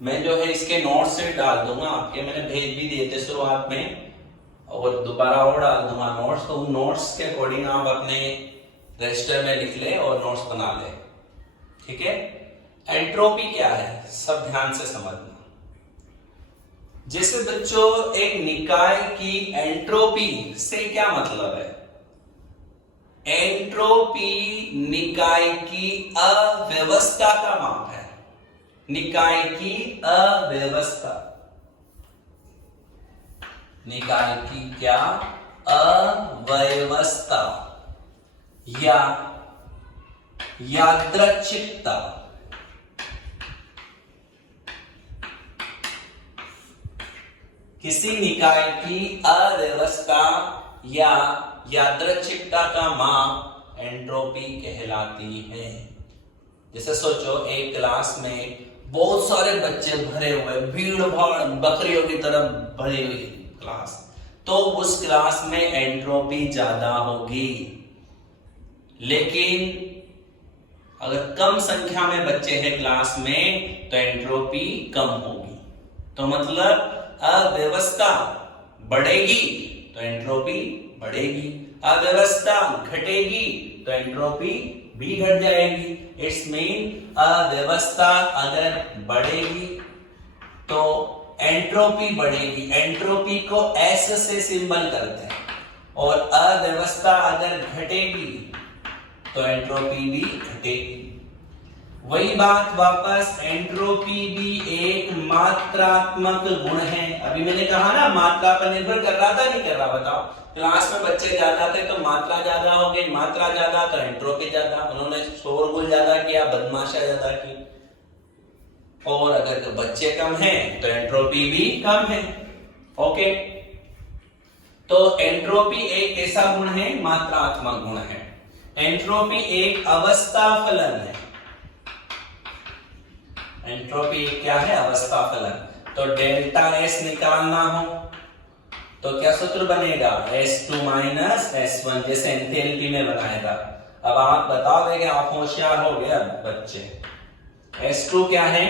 मैं जो है इसके नोट्स से डाल दूंगा आपके, मैंने भेज भी दिए थे शुरुआत में और दोबारा और डाल दूंगा नोट्स। तो उन नोट्स के अकॉर्डिंग आप अपने रजिस्टर में लिख ले और नोट्स बना ले, ठीक है। एंट्रोपी क्या है सब ध्यान से समझना। जैसे बच्चों एक निकाय की एंट्रोपी से क्या मतलब है? एंट्रोपी निकाय की अव्यवस्था का माप है। निकाय की अव्यवस्था, निकाय की क्या? अव्यवस्था या यादृच्छिकता। किसी निकाय की अव्यवस्था या यादृच्छिकता का माप एंट्रोपी कहलाती है। जैसे सोचो एक क्लास में बहुत सारे बच्चे भरे हुए, भीड़ भाड़ बकरियों की तरह भरी हुई क्लास, तो उस क्लास में एंट्रोपी ज्यादा होगी। लेकिन अगर कम संख्या में बच्चे हैं क्लास में तो एंट्रोपी कम होगी। तो मतलब अव्यवस्था बढ़ेगी तो एंट्रोपी बढ़ेगी, अव्यवस्था घटेगी तो एंट्रोपी भी घट जाएगी। इट्स मीन अव्यवस्था अगर बढ़ेगी तो एंट्रोपी बढ़ेगी। एंट्रोपी को एस से सिंबल करते हैं। और अव्यवस्था अगर घटेगी तो एंट्रोपी भी घटेगी। वही बात वापस, एंट्रोपी भी एक मात्रात्मक गुण है। अभी मैंने कहा ना मात्रा पर निर्भर कर रहा था, नहीं कर रहा? बताओ, क्लास में बच्चे ज्यादा थे तो मात्रा ज्यादा हो गई, मात्रा ज्यादा तो एंट्रोपी ज्यादा। उन्होंने शोरगुल ज्यादा किया, बदमाशा ज्यादा की। और अगर बच्चे कम हैं तो एंट्रोपी भी कम है। ओके, तो एंट्रोपी एक ऐसा गुण है, मात्रात्मक गुण है। एंट्रोपी एक अवस्था फलन है। एंट्रोपी क्या है? अवस्था फलन। तो डेल्टा एस निकालना हो तो क्या सूत्र बनेगा? S2 माइनस S1, जैसे एंथैल्पी में बनाएगा। अब आप बता देंगे, आप होशियार हो गए अब बच्चे। S2 क्या है?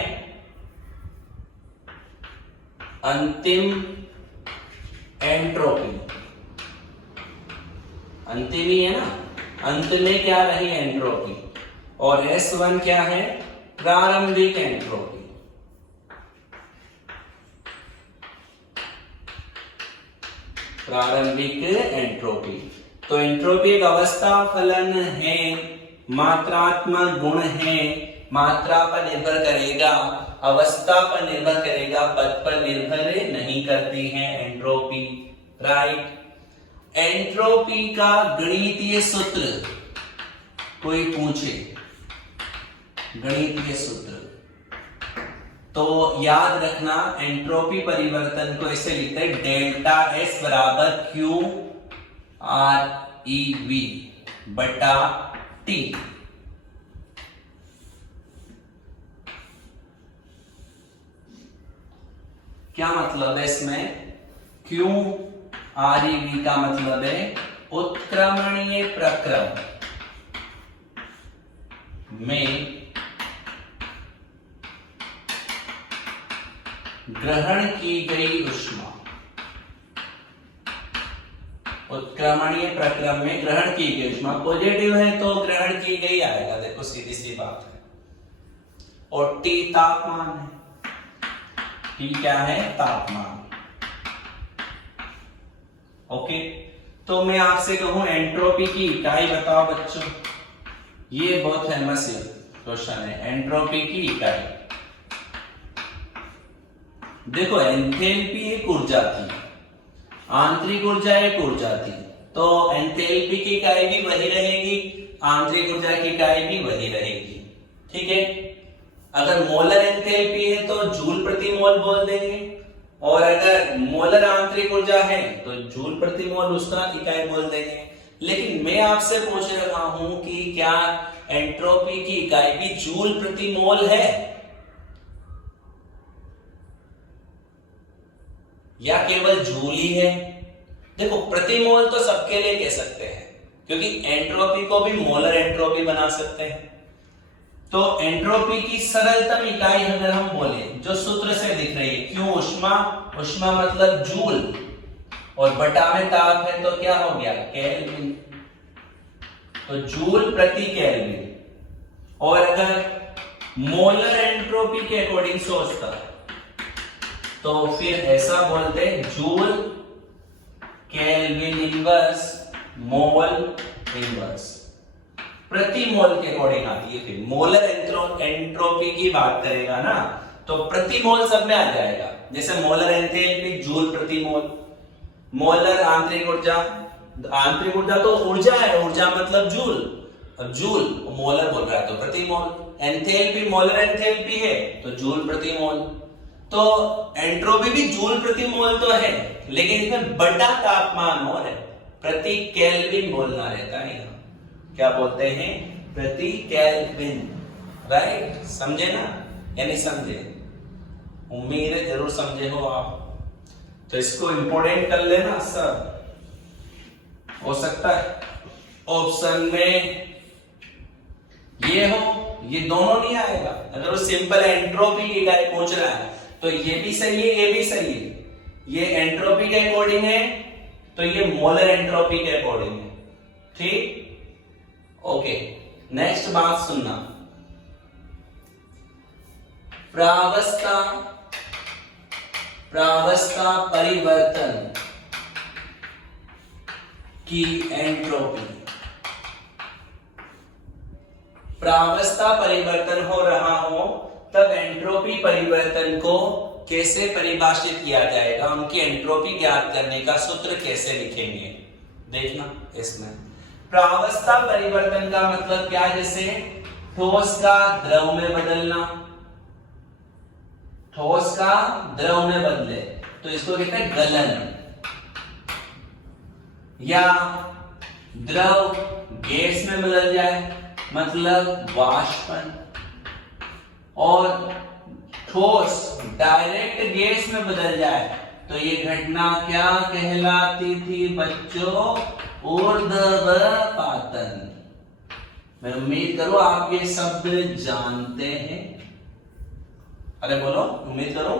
अंतिम एंट्रोपी, अंतिम ही है ना, अंत में क्या रही एंट्रोपी। और S1 क्या है? प्रारंभिक एंट्रोपी। प्रारंभिक एंट्रोपी। तो एंट्रोपी एक अवस्था फलन है, मात्रात्मक गुण है। मात्रा पर निर्भर करेगा, अवस्था पर निर्भर करेगा, पद पर निर्भर नहीं करती है एंट्रोपी। राइट। एंट्रोपी का गणितीय सूत्र कोई पूछे, गणितीय सूत्र तो याद रखना, एंट्रोपी परिवर्तन को ऐसे लिखते हैं, डेल्टा एस बराबर क्यू आर ई वी बटा टी। क्या मतलब है इसमें? क्यू आर ई वी का मतलब है उत्क्रमणीय प्रक्रम में ग्रहण की गई ऊष्मा। उत्क्रमणीय प्रक्रम में ग्रहण की गई ऊष्मा पॉजिटिव है तो ग्रहण की गई आएगा, देखो सीधी सी बात है। और टी तापमान है। टी क्या है? तापमान। ओके, तो मैं आपसे कहूं एंट्रोपी की इकाई बताओ बच्चों। ये बहुत फेमस क्वेश्चन है, एंट्रोपी की इकाई। देखो एंथैल्पी एक ऊर्जा थी, आंतरिक ऊर्जा एक ऊर्जा थी, तो एंथैल्पी की इकाई भी वही रहेगी, आंतरिक ऊर्जा की इकाई भी वही रहेगी। ठीक है। अगर मोलर एंथैल्पी है तो जूल प्रति मोल बोल देंगे, और अगर मोलर आंतरिक ऊर्जा है तो जूल प्रति मोल उसका इकाई बोल देंगे। लेकिन मैं आपसे पूछ रहा हूं कि क्या एंट्रोपी की इकाई भी जूल प्रति मोल है या केवल जूल ही है? देखो प्रति मोल तो सबके लिए कह सकते हैं, क्योंकि एंट्रोपी को भी मोलर एंट्रोपी बना सकते हैं। तो एंट्रोपी की सरलतम इकाई अगर हम बोले जो सूत्र से दिख रही है, क्यों ऊष्मा, ऊष्मा मतलब जूल, और बटा में ताप है तो क्या हो गया, केल्विन, तो जूल प्रति केल्विन। और अगर मोलर एंट्रोपी के अकॉर्डिंग सोचता तो फिर ऐसा बोलते हैं, joule kelvin inverse mole inverse, प्रति मोल के अकॉर्डिंग आती है। फिर मोलर एंट्रोपी की बात करेगा ना तो प्रति मोल सब में आ जाएगा, जैसे मोलर एंथैल्पी जूल प्रति मोल, मोलर आंतरिक ऊर्जा, आंतरिक ऊर्जा तो ऊर्जा है, ऊर्जा मतलब जूल, अब जूल मोलर बोल रहा है तो प्रति मोल, एंथैल्पी मोलर एंथैल्पी है तो जूल प्रति मोल, तो एंट्रोपी भी जूल प्रति मोल तो है, लेकिन इसमें बटा तापमान और है, प्रति केल्विन बोलना रहता है। क्या बोलते हैं, प्रति केल्विन, राइट, समझे ना या नहीं समझे, उम्मीद है जरूर समझे हो आप, तो इसको इंपोर्टेंट कर लेना सर। हो सकता है ऑप्शन में ये हो, ये दोनों नहीं आएगा, अगर वो सिंपल एंट्रोपी की इकाई पूछ रहा है तो ये भी सही है, ये भी सही है, ये एंट्रोपी के अकॉर्डिंग है तो ये मोलर एंट्रोपी के अकॉर्डिंग है, ठीक, ओके। नेक्स्ट बात सुनना, प्रावस्था परिवर्तन की एंट्रोपी, प्रावस्था परिवर्तन हो रहा हो तब एंट्रोपी परिवर्तन को कैसे परिभाषित किया जाएगा, उनकी एंट्रोपी ज्ञात करने का सूत्र कैसे लिखेंगे, देखना। इसमें प्रावस्था परिवर्तन का मतलब क्या, जैसे ठोस का द्रव में बदलना, ठोस का द्रव में बदले तो इसको कहते हैं गलन, या द्रव गैस में बदल जाए मतलब वाष्पन, और ठोस डायरेक्ट गैस में बदल जाए तो ये घटना क्या कहलाती थी बच्चों, ऊर्ध्वपातन। मैं उम्मीद करूं आप ये शब्द जानते हैं, अरे बोलो, उम्मीद करो।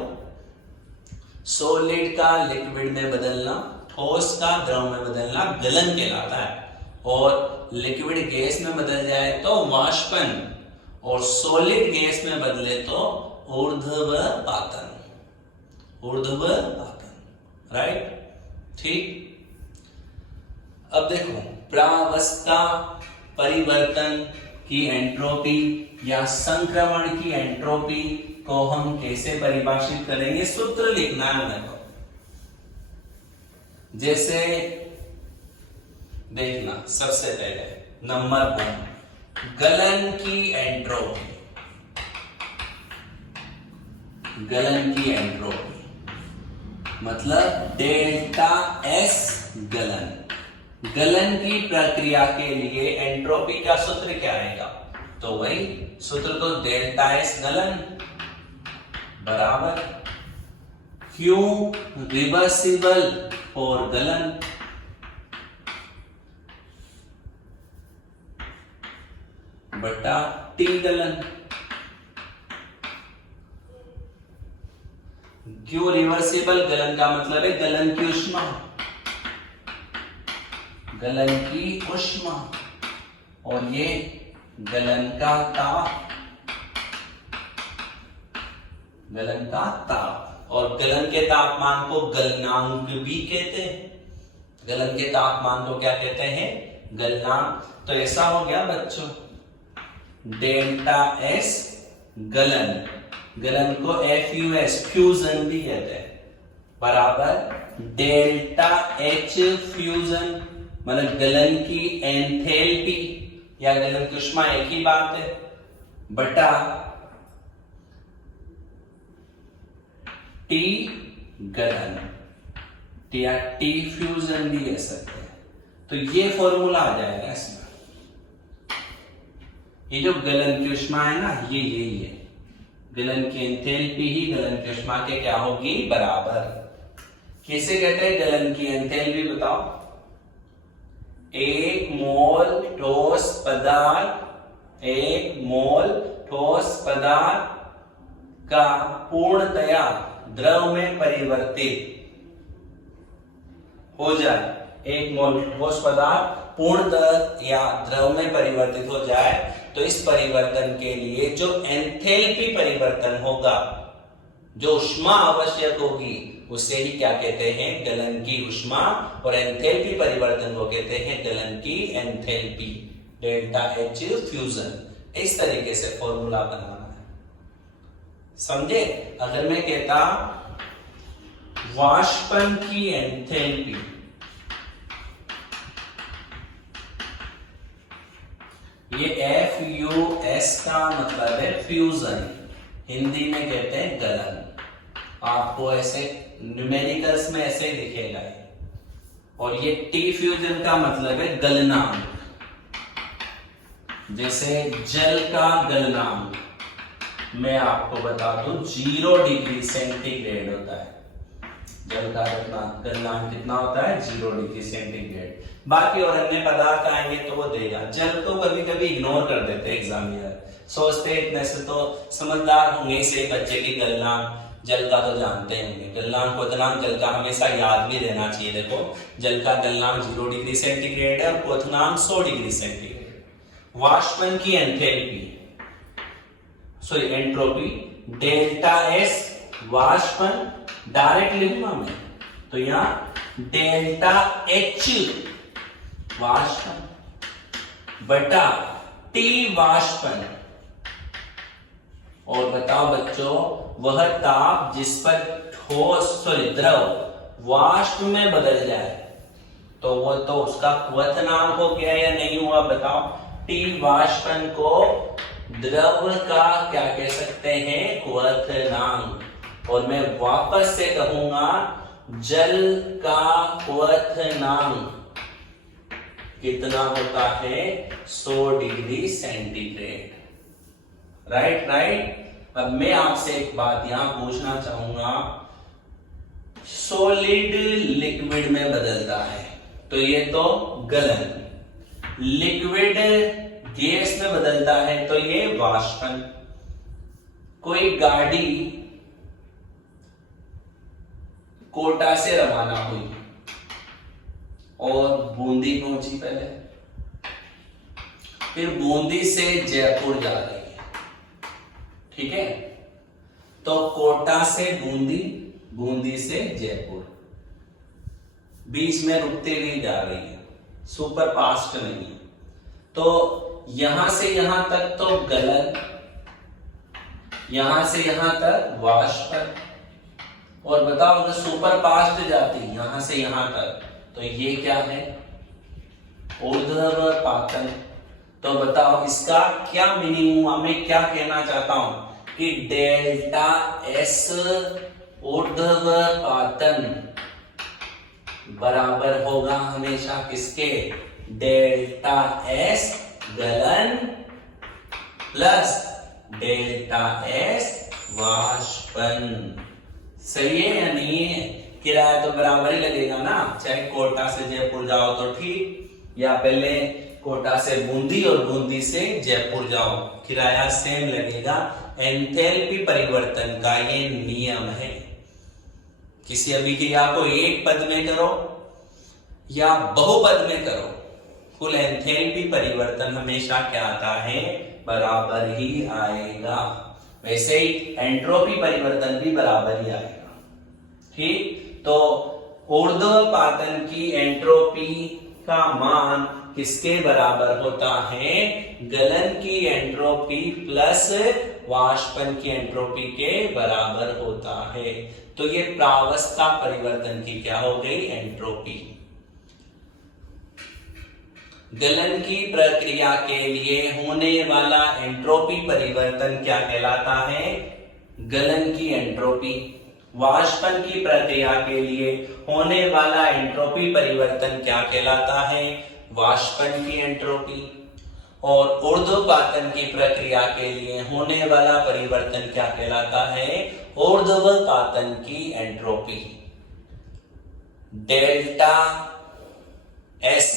सॉलिड का लिक्विड में बदलना, ठोस का द्रव में बदलना गलन कहलाता है, और लिक्विड गैस में बदल जाए तो वाष्पन, और सॉलिड गैस में बदले तो ऊर्ध्वपातन, ऊर्ध्वपातन, राइट, ठीक। अब देखो प्रावस्था परिवर्तन की एंट्रोपी या संक्रमण की एंट्रोपी को हम कैसे परिभाषित करेंगे, सूत्र लिखना है मेरे को। जैसे देखना, सबसे पहले नंबर 1 गलन की एंट्रोपी, गलन की एंट्रोपी मतलब डेल्टा एस गलन, गलन की प्रक्रिया के लिए एंट्रोपी का सूत्र क्या आएगा, तो वही सूत्र तो डेल्टा एस गलन बराबर Q रिवर्सिबल और गलन बटा T गलन। Q रिवर्सिबल गलन का मतलब है गलन की ऊष्मा, गलन की ऊष्मा, और ये गलन का ताप, गलन का ताप, और गलन के तापमान को गलनांक भी कहते हैं, गलन के तापमान को क्या कहते हैं, गलनांक। तो ऐसा हो गया बच्चों, डेल्टा एस गलन, गलन को FUS फ्यूजन भी कहते हैं, बराबर डेल्टा H फ्यूजन मतलब गलन की एंथैल्पी या गलन की ऊष्मा एक ही बात है, बटा T गलन, या T फ्यूजन भी कह सकते हैं। तो ये फॉर्मूला आ जाएगा इसमें, ये जो गलन की ऊष्मा है ना, ये यही है, गलन की एंथैल्पी ही गलन की ऊष्मा के क्या होगी, बराबर। किसे कहते हैं गलन की एंथैल्पी, बताओ। 1 मोल ठोस पदार्थ 1 मोल ठोस पदार्थ का पूर्णतया द्रव में परिवर्तित हो जाए, एक मोल ठोस पदार्थ पूर्णतः या द्रव में परिवर्तित हो जाए, तो इस परिवर्तन के लिए जो एंथैल्पी परिवर्तन होगा, जो ऊष्मा आवश्यक होगी, उसे ही क्या कहते हैं, गलन की ऊष्मा, और एंथैल्पी परिवर्तन को कहते हैं गलन की एंथैल्पी, डेल्टा एच फ्यूजन। इस तरीके से फॉर्मूला बनाना है, समझे। अगर मैं कहता वाष्पन की एंथैल्पी, ये FUS का मतलब है फ्यूजन, हिंदी में कहते हैं गलन। आपको ऐसे न्यूमेरिकल्स में ऐसे दिखेगा। और ये T फ्यूजन का मतलब है गलनांक, जैसे जल का गलनांक मैं आपको बता दूं 0 डिग्री सेंटीग्रेड होता है। जल का गलनांक कितना होता है, 0 डिग्री सेंटीग्रेड। बाकी और अन्य पदार्थ आएंगे तो वो देगा। जल को कभी कभी इग्नोर कर देते एग्जामिनर, सोचते इतने से तो समझदार होंगे, से बच्चे की गलनांक जल का तो जानते होंगे। गलनांक क्वथनांक जल का हमेशा याद भी रहना चाहिए। देखो जल का गलनांक 0 डिग्री सेंटीग्रेड है और क्वथनांक 100 डिग्री सेंटीग्रेड। वाष्पन की enthalpy sorry entropy delta S वाष्पन, डायरेक्ट लिखूंगा मैं तो यहां डेल्टा एच वाष्पन बटा टी वाष्पन। और बताओ बच्चों, वह ताप जिस पर ठोस सॉरी द्रव वाष्प में बदल जाए, तो वो तो उसका क्वथनांक हो गया या नहीं हुआ, बताओ। टी वाष्पन को द्रव का क्या कह सकते हैं, क्वथनांक। और मैं वापस से कहूंगा जल का क्वथनांक कितना होता है, 100 डिग्री सेंटीग्रेड। राइट। अब मैं आपसे एक बात यहां पूछना चाहूंगा, सॉलिड लिक्विड में बदलता है तो ये तो गलन, लिक्विड गैस में बदलता है तो ये वाष्पन। कोई गाड़ी कोटा से रवाना हुई और बूंदी पहुंची पहले, फिर बूंदी से जयपुर जा रही है, ठीक है। तो कोटा से बूंदी, बूंदी से जयपुर, बीच में रुकते हुए जा रही है, सुपर फास्ट नहीं। तो यहां से यहां तक तो गलन, यहां से यहां तक वाष्पन। और बताओ अगर सुपर फास्ट जाती यहां से यहां तक तो ये क्या है, ऊर्ध्वपातन। तो बताओ इसका क्या मीनिंग हुआ, मैं क्या कहना चाहता हूं कि डेल्टा एस ऊर्ध्वपातन बराबर होगा हमेशा किसके, डेल्टा एस गलन प्लस डेल्टा एस वाष्पन। सही है या नहीं है? किराया तो बराबर ही लगेगा ना, चाहे कोटा से जयपुर जाओ तो ठीक, या पहले कोटा से बूंदी और बूंदी से जयपुर जाओ, किराया सेम लगेगा। एंथैल्पी परिवर्तन का ये नियम है। किसी अभिक्रिया को एक पद में करो या बहुपद में करो, कुल एंथैल्पी परिवर्तन हमेशा क्या आता है, बराबर ही आएगा। वैसे ही एंट्रोपी परिवर्तन भी बराबर ही आएगा, ठीक। तो ऊर्ध्वपातन की एंट्रोपी का मान किसके बराबर होता है, गलन की एंट्रोपी प्लस वाष्पन की एंट्रोपी के बराबर होता है। तो ये प्रावस्था परिवर्तन की क्या हो गई, एंट्रोपी। गलन की प्रक्रिया के लिए होने वाला एंट्रोपी परिवर्तन क्या कहलाता है, गलन की एंट्रोपी। वाष्पन की प्रक्रिया के लिए होने वाला एंट्रोपी परिवर्तन क्या कहलाता है, वाष्पन की एंट्रोपी। और ऊर्ध्वपातन की प्रक्रिया के लिए होने वाला परिवर्तन क्या कहलाता है, ऊर्ध्वपातन की एंट्रोपी। डेल्टा एस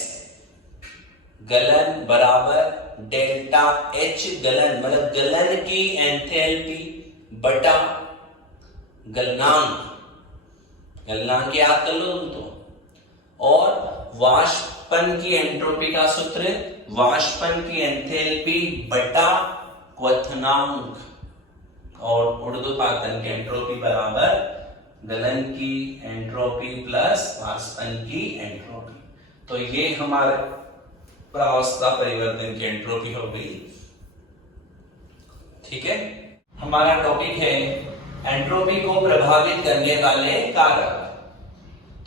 गलन बराबर डेल्टा एच गलन, मतलब गलन की एंथैल्पी बटा गलनांक, गलनांक याद कर लो तुम तो। और वाष्पन की एंट्रोपी का सूत्र वाष्पन की एंथैल्पी बटा क्वथनांक, और ऊर्ध्वपातन की एंट्रोपी बराबर गलन की एंट्रोपी प्लस वाष्पन की एंट्रोपी। तो ये हमारे प्रावस्था परिवर्तन की एंट्रोपी हो गई। ठीक है, हमारा टॉपिक है एंट्रोपी को प्रभावित करने वाले कारक।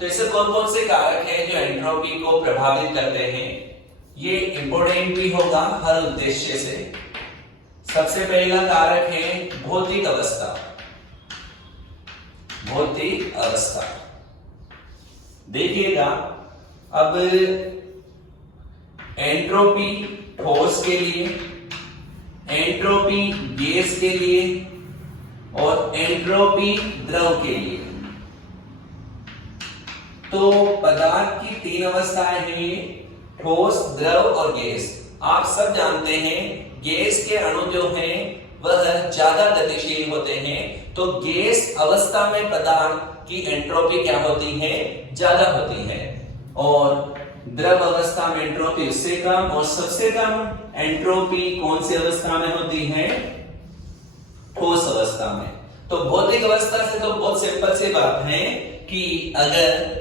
तो ऐसे कौन कौन से कारक हैं जो एंट्रोपी को प्रभावित करते हैं, ये इंपोर्टेंट भी होगा हर उद्देश्य से। सबसे पहला कारक है भौतिक अवस्था। भौतिक अवस्था देखिएगा, अब एंट्रोपी ठोस के लिए, एंट्रोपी गैस के लिए और एंट्रोपी द्रव के लिए। तो पदार्थ की तीन अवस्थाएं हैं, ठोस, द्रव और गैस। आप सब जानते हैं गैस के अणु जो हैं वह ज्यादा गतिशील होते हैं, तो गैस अवस्था में पदार्थ की एंट्रोपी क्या होती है, ज्यादा होती है, और द्रव अवस्था में एंट्रोपी उससे कम। और सबसे कम एंट्रोपी कौन सी अवस्था में होती है, ठोस अवस्था में। तो भौतिक अवस्था से तो बहुत सिंपल सी बात है कि अगर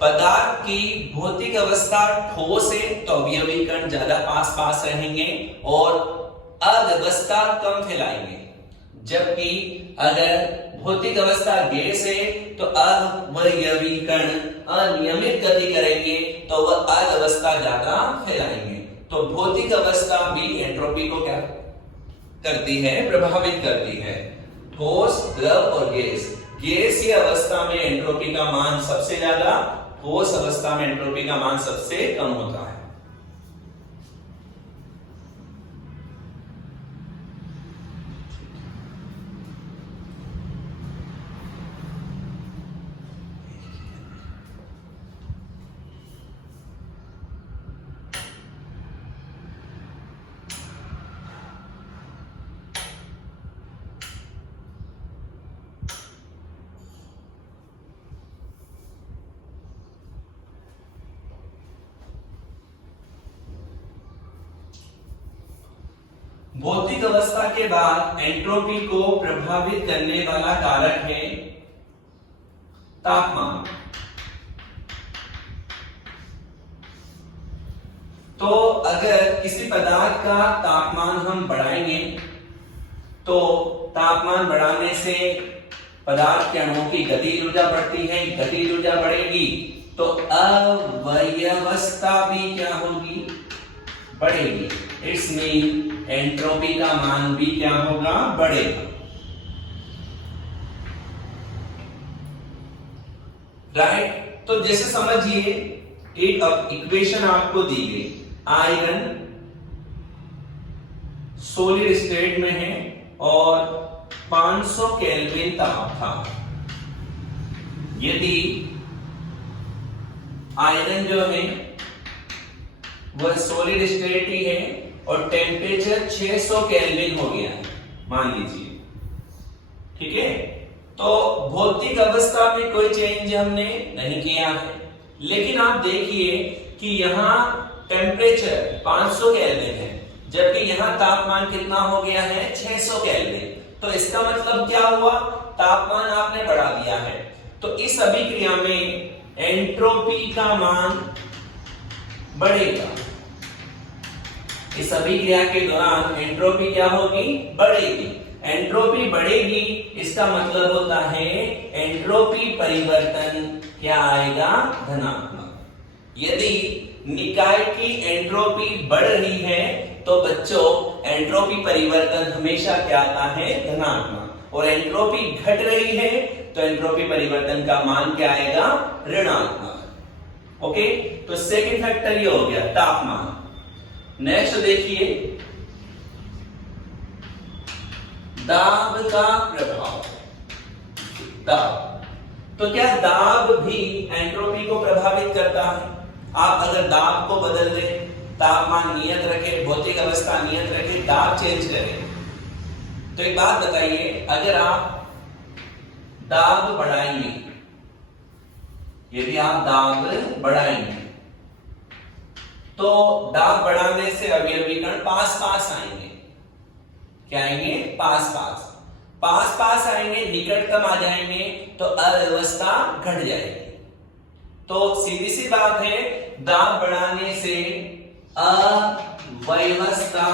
पदार्थ की भौतिक अवस्था ठोस है तो अवयवी कण ज्यादा पास पास रहेंगे और अव्यवस्था कम फैलाएंगे, जबकि अगर भौतिक अवस्था गैस है तो अवयवी कण अनियमित गति करेंगे तो वह अव्यवस्था ज्यादा फैलाएंगे। तो भौतिक अवस्था भी एंट्रोपी को क्या करती है, प्रभावित करती है। ठोस, द्रव और गैस। गैसीय अवस्था में एंट्रोपी का मान सबसे ज्यादा, ठोस अवस्था में एंट्रोपी का मान सबसे कम होता है। भौतिक अवस्था के बाद एंट्रोपी को प्रभावित करने वाला कारक है तापमान। तो अगर किसी पदार्थ का तापमान हम बढ़ाएंगे तो तापमान बढ़ाने से पदार्थ के अणुओं की गतिज ऊर्जा बढ़ती है, गतिज ऊर्जा बढ़ेगी तो अवयवस्था भी क्या होगी, बढ़ेगी। इट्स मीन एंट्रोपी का मान भी क्या होगा, बढ़ेगा। राइट, तो जैसे समझिए एक इक्वेशन आपको दी गई, आयरन सॉलिड स्टेट में है और 500 केल्विन ताप था। यदि आयरन जो है वह सॉलिड स्टेट ही है और टेम्परेचर 600 केल्विन हो गया है मान लीजिए, ठीक है, तो भौतिक अवस्था में कोई चेंज हमने नहीं किया है, लेकिन आप देखिए कि यहां टेम्परेचर 500 केल्विन है जबकि यहां तापमान कितना हो गया है, 600 केल्विन। तो इसका मतलब क्या हुआ, तापमान आपने बढ़ा दिया है। तो इस अभिक्रिया में एंट्रोपी का मान बढ़ेगा। इस अभिक्रिया के दौरान एंट्रोपी क्या होगी, बढ़ेगी। एंट्रोपी बढ़ेगी इसका मतलब होता है एंट्रोपी परिवर्तन क्या आएगा, धनात्मक। यदि निकाय की एंट्रोपी बढ़ रही है तो बच्चों एंट्रोपी परिवर्तन हमेशा क्या आता है, धनात्मक। और एंट्रोपी घट रही है तो एंट्रोपी परिवर्तन का मान क्या आएगा, ऋणात्मक। ओके, तो सेकंड फैक्टर ये हो गया तापमान। नेक्स्ट देखिए दाब का प्रभाव। दाब, तो क्या दाब भी एंट्रोपी को प्रभावित करता है? आप अगर दाब को बदल दें, तापमान नियत रखें, भौतिक अवस्था नियत रखें, दाब चेंज करें, तो एक बात बताइए, अगर आप दाब बढ़ाएंगे, यदि आप दाब बढ़ाएंगे तो दाब बढ़ाने से अवयवी कण पास पास आएंगे। क्या आएंगे? पास पास। पास पास आएंगे, निकटतम आ जाएंगे तो अव्यवस्था घट जाएगी। तो सीधी सी बात है, दाब बढ़ाने से अव्यवस्था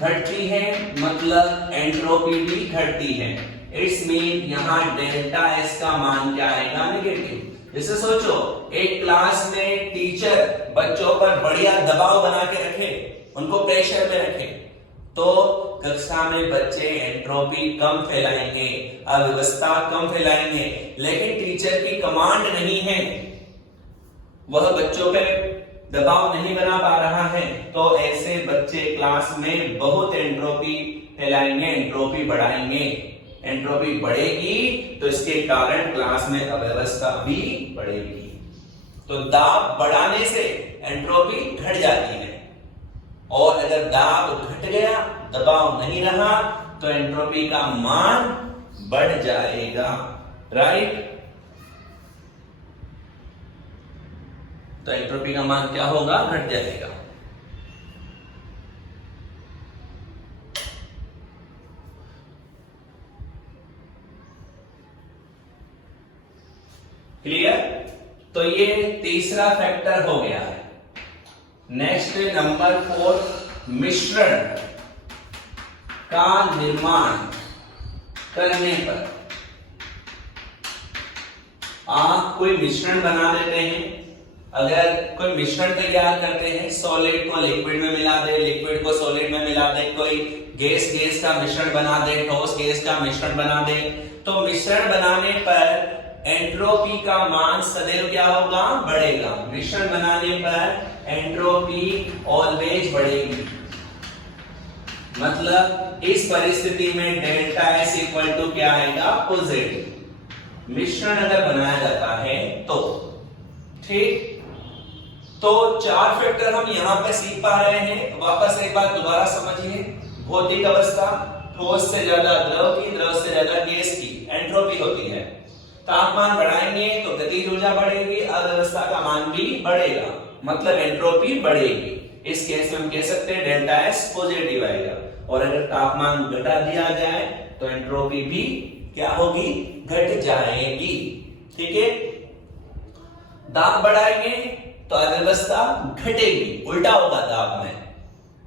घटती है, मतलब एंट्रोपी भी घटती है। इट्स मीन यहां डेल्टा एस का मान क्या आएगा? नेगेटिव। जैसे सोचो, एक क्लास में टीचर बच्चों पर बढ़िया दबाव बना के रखे, उनको प्रेशर में रखे, तो कक्षा में बच्चे एंट्रोपी कम फैलाएंगे, अव्यवस्था कम फैलाएंगे। लेकिन टीचर की कमांड नहीं है, वह बच्चों पे दबाव नहीं बना पा रहा है, तो ऐसे बच्चे क्लास में बहुत एंट्रोपी फैलाएंगे, एंट्रोपी बढ़ाएंगे। एंट्रोपी बढ़ेगी तो इसके कारण क्लास में अव्यवस्था भी बढ़ेगी। तो दाब बढ़ाने से एंट्रोपी घट जाती है, और अगर दाब घट गया, दबाव नहीं रहा, तो एंट्रोपी का मान बढ़ जाएगा। राइट? तो एंट्रोपी का मान क्या होगा? घट जाएगा। क्लियर? तो ये तीसरा फैक्टर हो गया है। नेक्स्ट नंबर 4, मिश्रण का निर्माण करने पर आप कोई मिश्रण बना देते हैं। अगर कोई मिश्रण तैयार करते हैं, सॉलिड को लिक्विड में मिला दे, लिक्विड को सॉलिड में मिला दे, कोई गैस का मिश्रण बना दे, ठोस गैस का मिश्रण बना दे, तो मिश्रण बनाने पर एंट्रोपी का मान सदैव क्या होगा? बढ़ेगा। मिश्रण बनाने पर एंट्रोपी ऑलवेज बढ़ेगी। मतलब इस परिस्थिति में डेल्टा एस इक्वल टू क्या आएगा? पॉजिटिव। मिश्रण अगर बनाया जाता है तो ठीक। तो 4 फैक्टर हम यहां पे सीख पा रहे हैं। वापस एक बार दोबारा समझिए। भौतिक अवस्था, ठोस से ज्यादा द्रव की, द्रव से ज्यादा गैस की एंट्रोपी होती है। तापमान बढ़ाएंगे तो गतिज ऊर्जा बढ़ेगी, अव्यवस्था का मान भी बढ़ेगा, मतलब एंट्रोपी बढ़ेगी। इस केस में हम कह सकते हैं डेल्टा एस पॉजिटिव आएगा। और अगर तापमान घटा दिया जाए तो एंट्रोपी भी क्या होगी? घट जाएगी। ठीक है? दाब बढ़ाएंगे तो अव्यवस्था घटेगी, उल्टा होगा दाब में।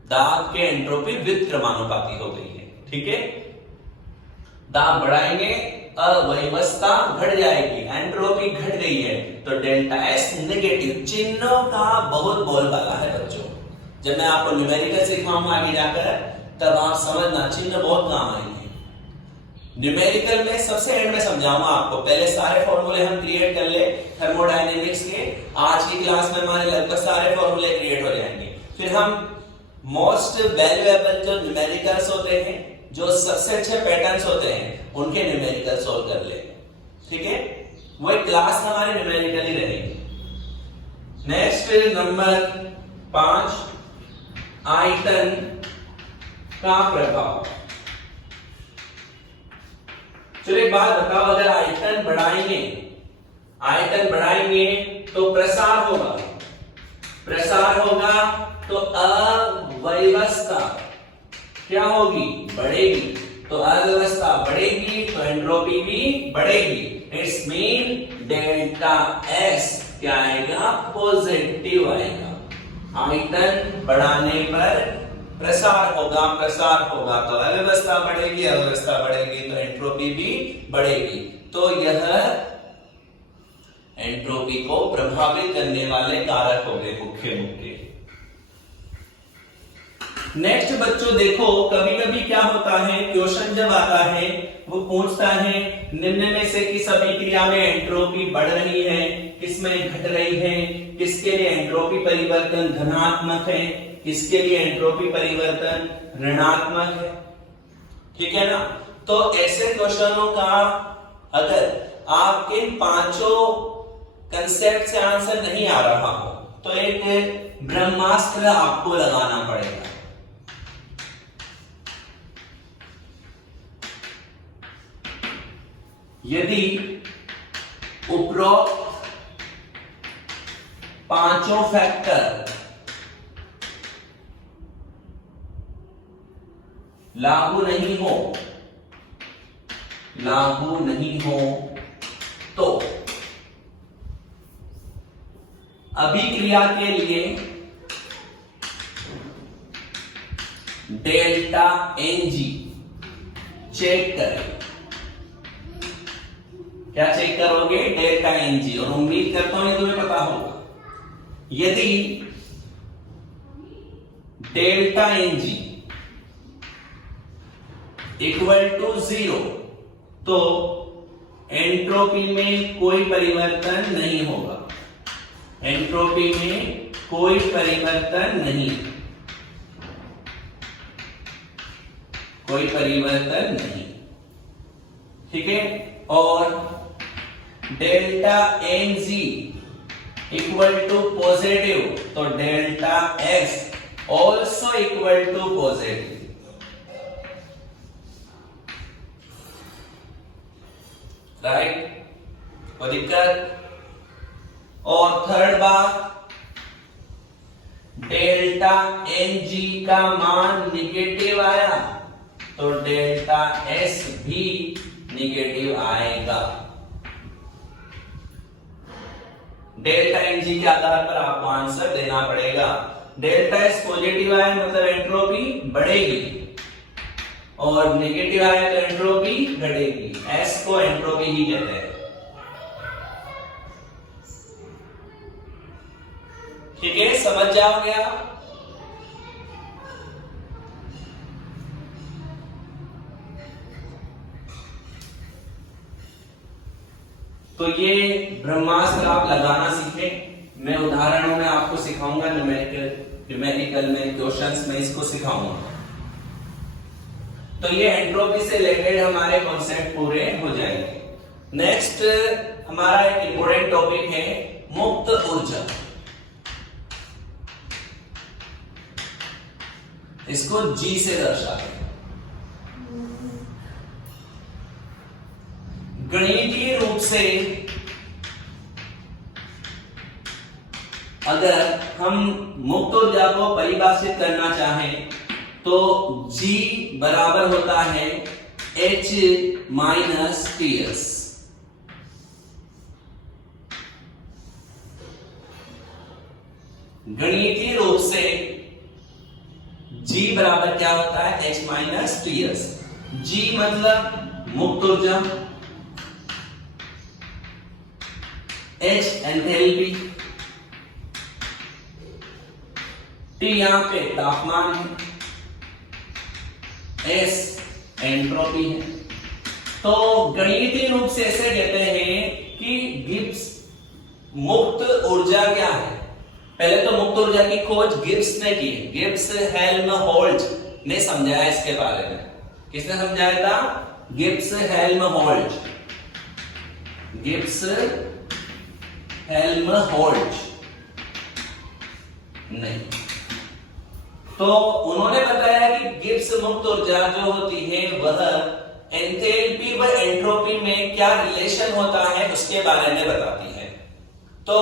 दाब के एंट्रोपी व्युत्क्रमानुपाती हो गई है। ठीक है? दाब बढ़ाएंगे, अव्यवस्था घट जाएगी, एंट्रोपी घट गई है, तो डेल्टा एस नेगेटिव। चिन्हों का बहुत बोलबाला है बच्चों। जब मैं आपको न्यूमेरिकल सिखाऊंगा आगे जाकर, तब आप समझना चिन्ह बहुत काम आएंगे। न्यूमेरिकल में सबसे एंड में समझाऊंगा आपको। पहले सारे फॉर्मूले हम क्रिएट कर ले थर्मोडायनेमिक्स के। आज की क्लास में हमारे लगभग सारे फॉर्मूले क्रिएट हो जाएंगे। फिर हम मोस्ट वैल्यूएबल जो न्यूमेरिकल्स होते हैं, जो सबसे अच्छे पैटर्न्स होते हैं, उनके न्यूमेरिकल सोल्व कर ले। ठीक है? वो क्लास हमारी न्यूमेरिकल ही रहेगी। नेक्स्ट नंबर 5, आयतन का प्रभाव। चलो एक बात बताओ, अगर आयतन बढ़ाएंगे तो प्रसार होगा। प्रसार होगा तो अव्यवस्था क्या होगी? बढ़ेगी। तो अव्यवस्था बढ़ेगी तो एंट्रोपी भी बढ़ेगी। इट्स मीन डेल्टा एस क्या आएगा? पॉजिटिव आएगा। आयतन बढ़ाने पर प्रसार होगा तो अव्यवस्था बढ़ेगी, अव्यवस्था बढ़ेगी तो एंट्रोपी भी बढ़ेगी। तो यह एंट्रोपी को प्रभावित करने वाले कारक हो गए मुख्य। नेक्स्ट बच्चों देखो, कभी कभी क्या होता है, क्वेश्चन जब आता है वो पूछता है निम्न में से किस अभिक्रिया में एंट्रोपी बढ़ रही है, किसमें घट रही है, किसके लिए एंट्रोपी परिवर्तन धनात्मक है, किसके लिए एंट्रोपी परिवर्तन ऋणात्मक है। ठीक है ना? तो ऐसे क्वेश्चनों का अगर आप इन 5 कंसेप्ट से आंसर नहीं आ रहा हो तो एक ब्रह्मास्त्र आपको लगाना पड़ेगा। यदि उपरोक्त पांचों फैक्टर लागू नहीं हो तो अभिक्रिया के लिए डेल्टा एनजी चेक करें। क्या चेक करोगे? Delta n g. और उम्मीद करता हूं ये तुम्हें पता होगा। यदि डेल्टा एनजी इक्वल टू 0 तो एंट्रोपी में कोई परिवर्तन नहीं होगा। एंट्रोपी में कोई परिवर्तन नहीं, ठीक है। और delta N G equal to positive तो delta X also equal to positive. Right, कोई दिक्कत? और थर्ड बात, डेल्टा एन जी का मान निगेटिव आया तो डेल्टा एस भी निगेटिव आएगा। डेल्टा एन जी के आधार पर आपको आंसर देना पड़ेगा। डेल्टा एस पॉजिटिव आया मतलब एंट्रोपी बढ़ेगी और नेगेटिव आया तो एंट्रोपी घटेगी। एस को एंट्रोपी ही कहते हैं। ठीक है, समझ जाओगे आप? तो ये ब्रह्मास्त्र आप लगाना सीखे। मैं उदाहरणों में आपको सिखाऊंगा, न्यूमेरिकल में, क्वेश्चंस में इसको सिखाऊंगा। तो ये एंट्रोपी से रिलेटेड हमारे कॉन्सेप्ट पूरे हो जाएंगे। नेक्स्ट हमारा एक इंपॉर्टेंट टॉपिक है मुक्त ऊर्जा। इसको G से दर्शाते हैं। गणितीय रूप से अगर हम मुक्त ऊर्जा को परिभाषित करना चाहें तो G बराबर होता है H माइनस TS। गणितीय रूप से G बराबर क्या होता है? H minus TS। G मतलब मुक्त ऊर्जा, H एंथैल्पी, T यहां पे तापमान है, S एंट्रोपी है। तो गणितीय रूप से ऐसे कहते हैं कि गिब्स मुक्त ऊर्जा क्या है। पहले तो मुक्त ऊर्जा की खोज गिब्स ने की। गिब्स हेल्महोल्ट्ज ने समझाया इसके बारे में। किसने समझाया था? Gibbs Helmholtz. गिब्स हेल्महोल्ट्ज नहीं, तो उन्होंने बताया कि गिब्स मुक्त ऊर्जा जो होती है वह एंथैल्पी व एंट्रोपी में क्या रिलेशन होता है उसके बारे में बताती है। तो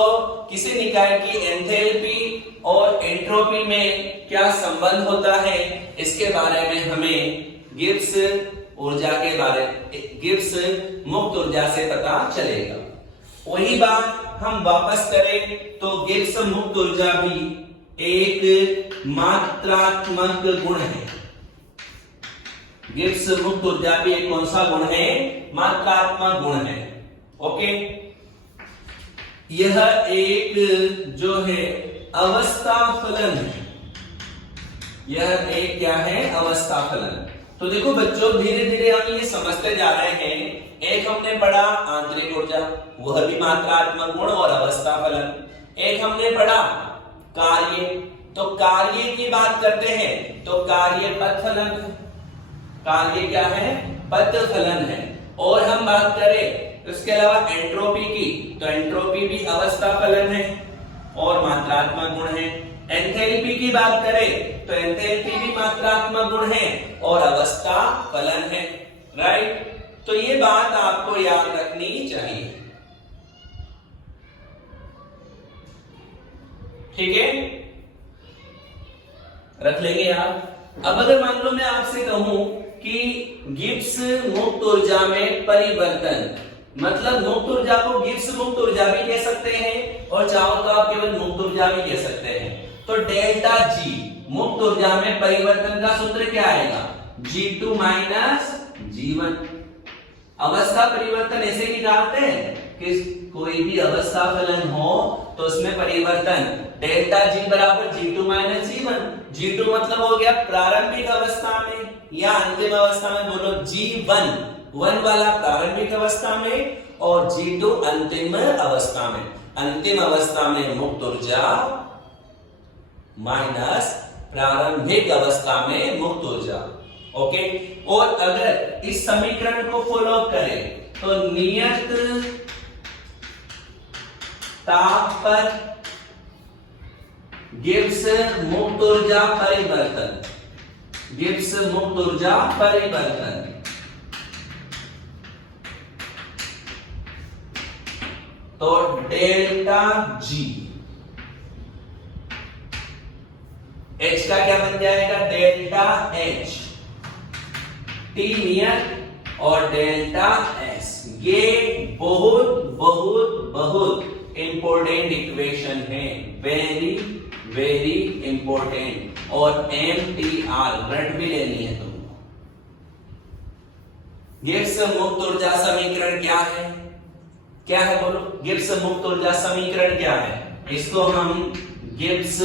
किसी निकाय की एंथैल्पी और एंट्रोपी में क्या संबंध होता है इसके बारे में हमें गिब्स ऊर्जा के बारे, गिब्स मुक्त ऊर्जा से पता चलेगा। वही बात हम वापस करें तो गिब्स मुक्त ऊर्जा भी एक मात्रात्मक गुण है। गिब्स मुक्त ऊर्जा भी एक कौन सा गुण है? मात्रात्मक गुण है। ओके, यह एक जो है अवस्था फलन है। यह एक क्या है? अवस्था फलन। तो देखो बच्चों, धीरे धीरे हम ये समझते जा रहे हैं। एक हमने पढ़ा आंतरिक ऊर्जा, वह भी मात्रात्मक गुण और अवस्था फलन। एक हमने पढ़ा कार्य, तो कार्य की बात करते हैं तो कार्य पथ फलन है। कार्य क्या है? पथ फलन है। और हम बात करें उसके अलावा एंट्रोपी की, तो एंट्रोपी भी अवस्था फलन है और मात्रात्मक गुण है। एंथैल्पी की बात करें तो एंथैल्पी भी मात्रात्मक गुण है और अवस्था फलन है, राइट। तो ये बात आपको याद रखनी चाहिए, ठीक है, रख लेंगे आप। अब अगर मान लो मैं आपसे कहूं कि गिब्स मुक्त ऊर्जा में परिवर्तन, मतलब मुक्त ऊर्जा को गिब्स मुक्त ऊर्जा भी कह सकते हैं और चाहो तो आप केवल मुक्त ऊर्जा भी कह सकते हैं। तो डेल्टा जी मुक्त ऊर्जा में परिवर्तन का सूत्र क्या आएगा? G2 minus G1। अवस्था परिवर्तन ऐसे निकालते हैं कि कोई भी अवस्था फलन हो तो उसमें परिवर्तन डेल्टा G बराबर G2 माइनस G1। G2 मतलब हो गया प्रारंभिक अवस्था में या अंतिम अवस्था में, बोलो G1 1 वाला प्रारंभिक अवस्था में और G2 अंतिम अवस्था में। अंतिम अवस्था में मुक्त ऊर्जा माइनस प्रारंभिक अवस्था में मुक्त ऊर्जा, ओके। और अगर इस समीकरण को फॉलो करें तो नियत ताप पर गिब्स मुक्त ऊर्जा परिवर्तन, गिब्स मुक्त ऊर्जा परिवर्तन तो डेल्टा जी, H का क्या बन जाएगा? डेल्टा H, T नियत और डेल्टा S। ये बहुत बहुत बहुत इंपॉर्टेंट इक्वेशन है, वेरी वेरी इंपॉर्टेंट। और MTR ब्लड भी लेनी है तुमको। गिब्स मुक्त ऊर्जा समीकरण क्या है? क्या है बोलो? गिब्स मुक्त ऊर्जा समीकरण क्या है? इसको हम गिब्स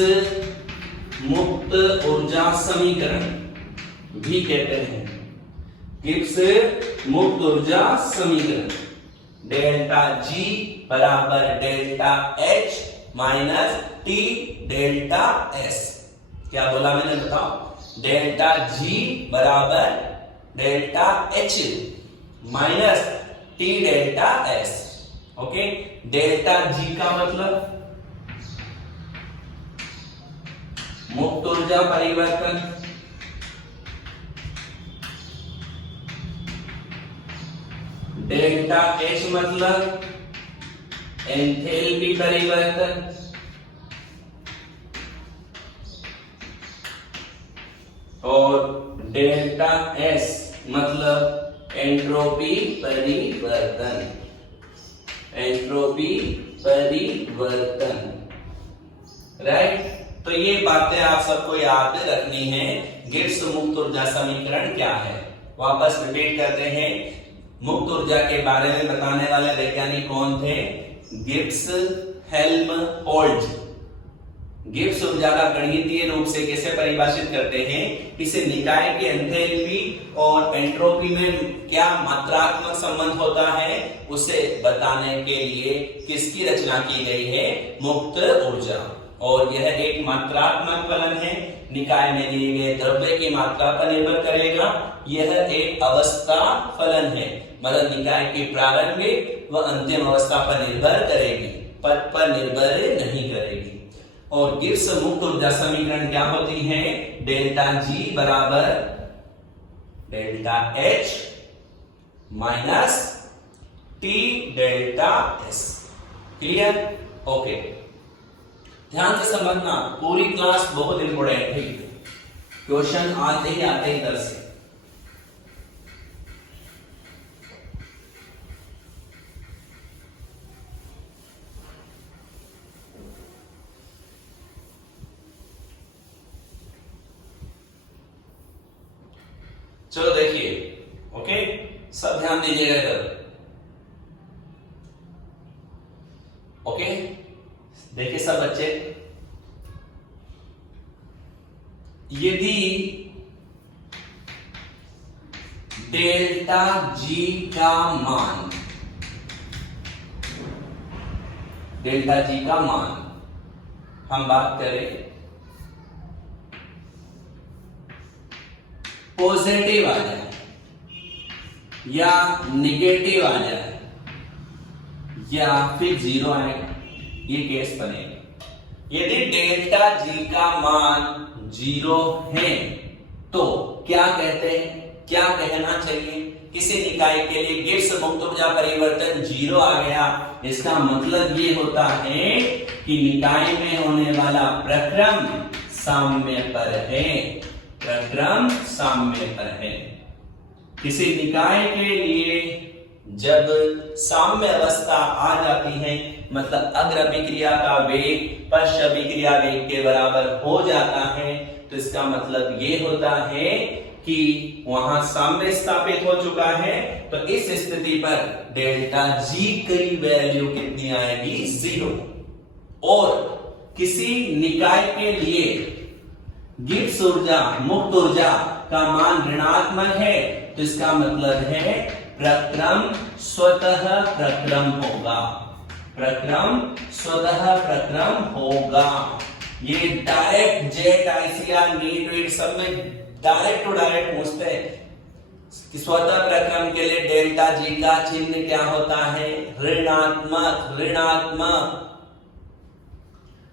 मुक्त ऊर्जा समीकरण भी कहते हैं। गिब्स मुक्त ऊर्जा समीकरण डेल्टा G बराबर delta H minus T delta S। क्या बोला मैंने, बताओ? डेल्टा G बराबर delta H minus T delta S, okay. Delta G का मतलब मुक्त ऊर्जा परिवर्तन, डेल्टा H मतलब एंथैल्पी परिवर्तन, और डेल्टा S मतलब एंट्रोपी परिवर्तन, एंट्रोपी परिवर्तन, राइट। तो ये बातें आप सबको याद रखनी है। गिब्स मुक्त ऊर्जा समीकरण क्या है? वापस रिपीट करते हैं। मुक्त ऊर्जा के बारे में बताने वाले वैज्ञानिक कौन थे? Gibbs, Helmholtz. गिब्स ऊर्जा का गणितीय रूप से कैसे परिभाषित करते हैं? इसे निकाय की एंथैल्पी और एंट्रोपी में क्या मात्रात्मक संबंध होता है उसे बताने के लिए किसकी रचना की गई है? मुक्त ऊर्जा। और यह एक मात्रात्मक फलन है, निकाय में दिए गए द्रव्य की मात्रा पर निर्भर करेगा। यह एक अवस्था फलन है, मतलब निकाय की प्रारंभिक व अंतिम अवस्था पर निर्भर करेगी, पद पर निर्भर नहीं करेगी। और गिब्स मुक्त ऊर्जा समीकरण क्या होती है? डेल्टा G बराबर delta H minus T delta S। Clear? Okay, ध्यान से समझना, पूरी क्लास बहुत इंपोर्टेंट है, क्वेश्चन आते ही इधर से। चलो देखिए, ओके, सब ध्यान दीजिएगा इधर, ओके। देखिए सब बच्चे, यदि डेल्टा G का मान, डेल्टा G का मान हम बात करें पॉजिटिव आ जाए या निगेटिव आ जाए, या फिर 0 आएगा, ये केस बनेगा। यदि डेल्टा जी का मान 0 है तो क्या कहते हैं, क्या कहना चाहिए? किसी निकाय के लिए गिब्स मुक्त ऊर्जा परिवर्तन 0 आ गया, इसका मतलब ये होता है कि निकाय में होने वाला प्रक्रम साम्य पर है, प्रक्रम साम्य पर है। किसी निकाय के लिए जब साम्य अवस्था आ जाती है, मतलब अग्र अभिक्रिया का वेग पश्च अभिक्रिया वेग के बराबर हो जाता है, तो इसका मतलब ये होता है कि वहां साम्य स्थापित हो चुका है। तो इस स्थिति पर डेल्टा जी की वैल्यू कितनी आएगी? 0। और किसी निकाय के लिए गिब्स ऊर्जा मुक्त ऊर्जा का मान ऋणात्मक है, तो इसका मतलब है प्रक्रम स्वतः प्रक्रम होगा, प्रक्रम स्वतः प्रक्रम होगा। ये डायरेक्ट जेट आईसीआर नीट वीट सब में डायरेक्ट टू डायरेक्ट पूछते हैं कि स्वतः प्रक्रम के लिए डेल्टा जी का चिन्ह क्या होता है? ऋणात्मक, ऋणात्मक।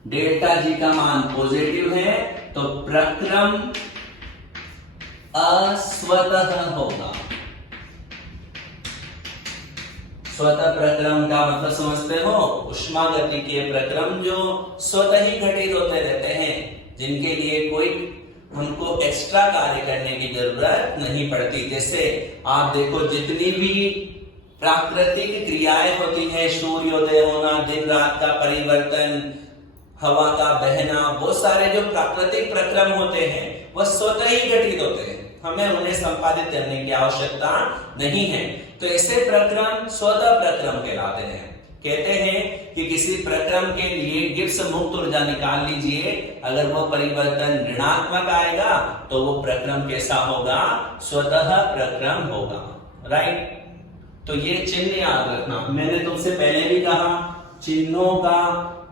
डेल्टा जी का मान पॉजिटिव है तो प्रक्रम अस्वतः होगा। स्वतः प्रक्रम का मतलब समझते हो? उष्मागतिकीय प्रक्रम जो स्वतः ही घटित होते रहते हैं, जिनके लिए कोई उनको एक्स्ट्रा कार्य करने की जरूरत नहीं पड़ती। जैसे आप देखो जितनी भी प्राकृतिक क्रियाएं होती हैं, सूर्योदय होना, दिन रात का परिवर्तन, हवा का बहना, बहुत सारे जो प्राकृतिक प्रक्रम होते हैं वह स्वतः ही घटित होते हैं, हमें उन्हें संपादित करने की आवश्यकता नहीं है। तो ऐसे प्रक्रम स्वतः प्रक्रम कहलाते हैं। कहते हैं कि किसी प्रक्रम के लिए गिब्स मुक्त ऊर्जा निकाल लीजिए, अगर वो परिवर्तन ऋणात्मक आएगा तो वो प्रक्रम कैसा होगा? स्वतः प्रक्रम होगा, राइट। तो ये चिन्ह याद रखना। मैंने तुमसे पहले भी कहा चिन्हों का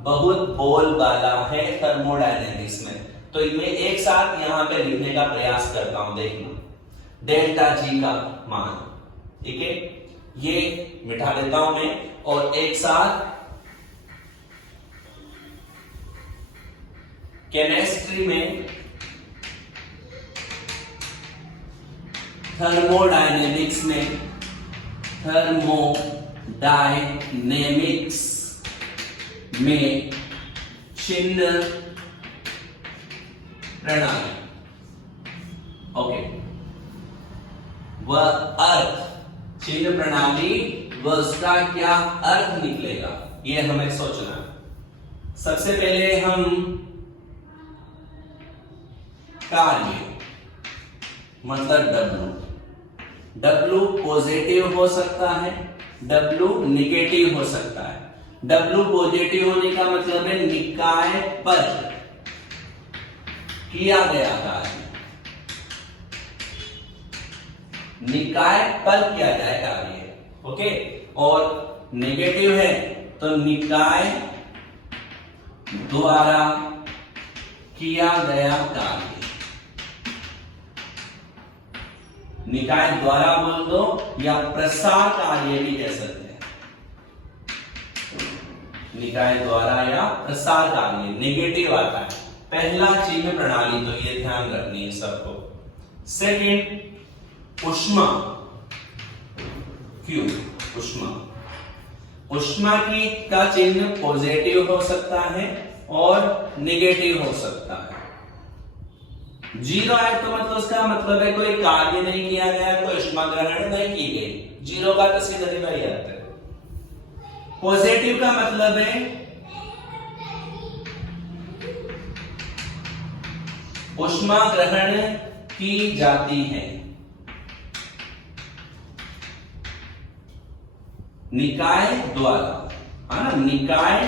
बहुत बोलबाला है थर्मोडायनेमिक्स में, तो मैं एक साथ यहां पे लिखने का प्रयास करता हूं। देखना, डेल्टा जी का मान, ठीक है, ये मिटा देता हूं मैं और एक साथ केमिस्ट्री में थर्मोडायनेमिक्स में चिन्ह प्रणाली, ओके, वह अर्थ, चिन्ह प्रणाली वह उसका क्या अर्थ निकलेगा, ये हमें सोचना है। सबसे पहले हम कार्य मतलब W पॉजिटिव हो सकता है, W निगेटिव हो सकता है। W पॉजिटिव होने का मतलब है निकाय पर किया गया कार्य, निकाय पर किया जाए कार्य, ओके। और नेगेटिव है तो निकाय द्वारा किया गया कार्य, निकाय द्वारा बोल दो या प्रसार कार्य भी कह सकते हैं, निकाय द्वारा या प्रसार कार्य नेगेटिव आता है। पहला चिन्ह प्रणाली, तो ये ध्यान रखनी है सबको। सेकंड ऊष्मा, क्यू, ऊष्मा की का चिन्ह पॉजिटिव हो सकता है और नेगेटिव हो सकता है। 0 आए तो मतलब उसका मतलब है कोई कार्य नहीं किया गया, कोई ऊष्मा ग्रहण नहीं की गई। 0 का तो सीधा सीधा ही आता है। पॉजिटिव का मतलब है ऊष्मा ग्रहण की जाती है, निकाय द्वारा, है ना, निकाय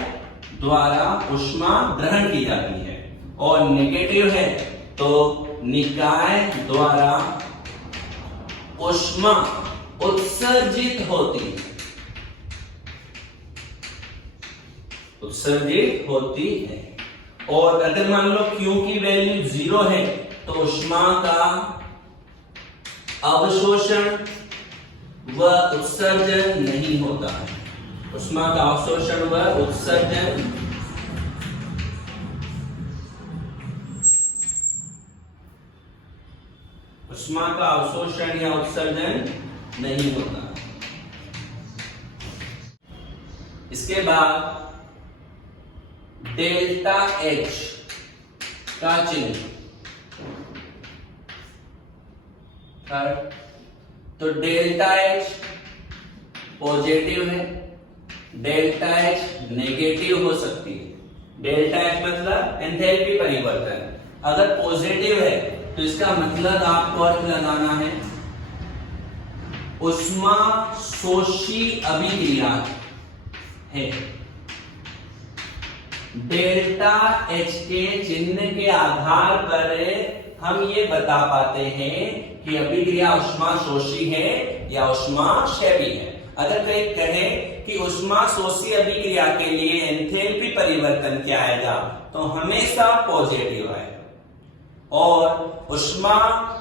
द्वारा ऊष्मा ग्रहण की जाती है। और नेगेटिव है तो निकाय द्वारा ऊष्मा उत्सर्जित होती है, उत्सर्जित होती है। और अगर मान लो Q की वैल्यू 0 है तो ऊष्मा का अवशोषण व उत्सर्जन नहीं होता है, उष्मा का अवशोषण व उत्सर्जन उष्मा का अवशोषण या उत्सर्जन नहीं होता। इसके बाद डेल्टा H का चिन्ह, तो डेल्टा H पॉजिटिव है, डेल्टा H नेगेटिव हो सकती है। डेल्टा H मतलब एंथैल्पी परिवर्तन। अगर पॉजिटिव है तो इसका मतलब आपको अर्थ लगाना है उष्मा शोषी अभिक्रिया है। डेल्टा H के चिन्ह के आधार पर हम ये बता पाते हैं कि अभिक्रिया उष्मा शोषी है या उष्मा क्षैपी है। अगर कोई कहे कि उष्मा शोषी अभिक्रिया के लिए एंथैल्पी परिवर्तन क्या आएगा, तो हमेशा पॉजिटिव आएगा, और उष्मा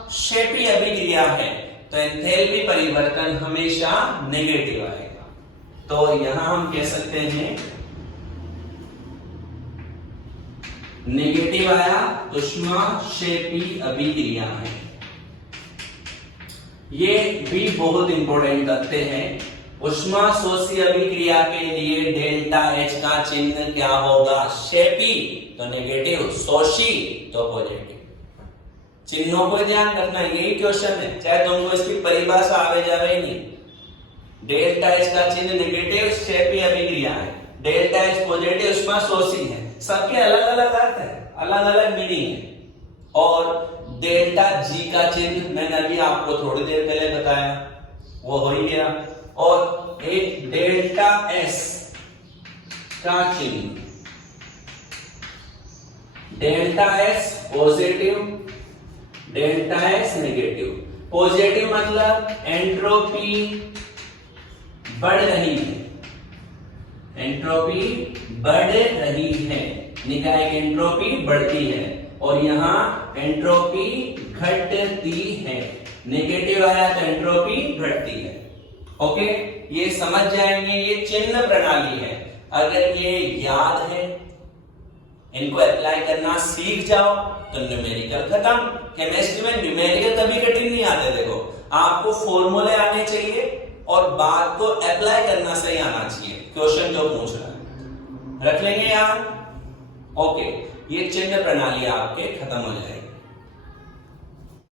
क्षैपी अभिक्रिया है तो एंथैल्पी परिवर्तन हमेशा नेगेटिव आएगा। तो यहां हम कह सकते हैं नेगेटिव आया, उष्मा क्षैपी अभिक्रिया है। ये भी बहुत इंपॉर्टेंट तथ्य है। उष्मा शोषी अभिक्रिया के लिए डेल्टा H का चिन्ह क्या होगा? क्षैपी तो नेगेटिव, शोषी तो पॉजिटिव। चिन्हों को ध्यान रखना, यही क्वेश्चन है, चाहे तुमको इसकी परिभाषा आवे जावे ही नहीं। डेल्टा H का चिन्ह नेगेटिव क्षैपी अभिक्रिया है, डेल्टा H पॉजिटिव उष्मा शोषी है। सबके अलग अलग अर्थ है, अलग अलग मीनिंग है। और डेल्टा G का चिन्ह मैंने अभी आपको थोड़ी देर पहले बताया, वो हो ही गया। और एक डेल्टा S का चिन्ह, delta S positive, delta S negative. Positive मतलब एंट्रोपी बढ़ रही है, एंट्रोपी बढ़ रही है, निकाय एंट्रोपी बढ़ती है, और यहाँ एंट्रोपी घटती है। नेगेटिव आया तो एंट्रोपी घटती है। ओके, ये समझ जाएंगे, ये चिन्ह प्रणाली है। अगर ये याद है, इनको अप्लाई करना सीख जाओ तो न्यूमेरिकल खत्म। केमिस्ट्री में न्यूमेरिकल कभी कठिन नहीं आते। देखो, आपको फॉर्मूले आने चाहिए और बात को अप्लाई करना सही आना चाहिए। क्वेश्चन जो पूछ रहा है रख लेंगे यार। ओके, ये चिन्ह प्रणाली आपके खत्म हो जाएगी।